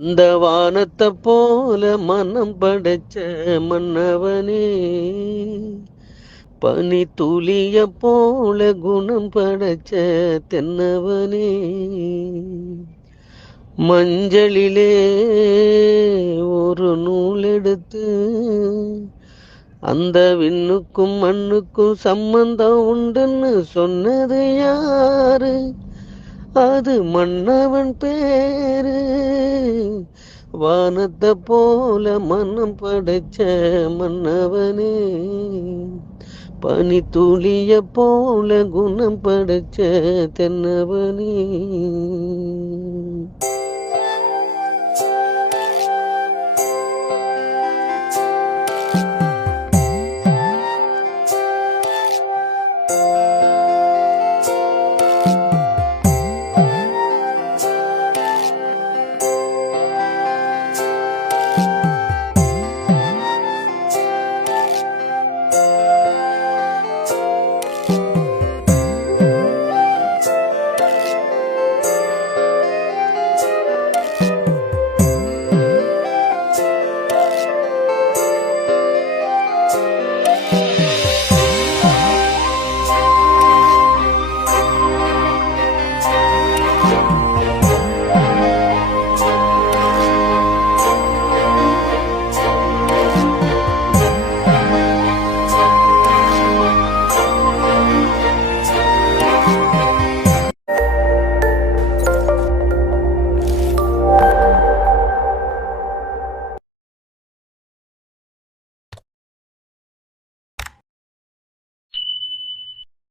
அந்த வானத்தை போல மனம் படைச்ச மன்னவனே, பனி துளிய போல குணம் படைச்ச தென்னவனே, மஞ்சளிலே ஒரு நூல் எடுத்து அந்த விண்ணுக்கும் மண்ணுக்கும் சம்பந்தம் உண்டுன்னு சொன்னது யாரு? அது மன்னவன் பேரு. வானத்தை போல மனம் படைச்ச மன்னவனே, பனி துளிய போல குணம் படைச்ச தென்னவனே.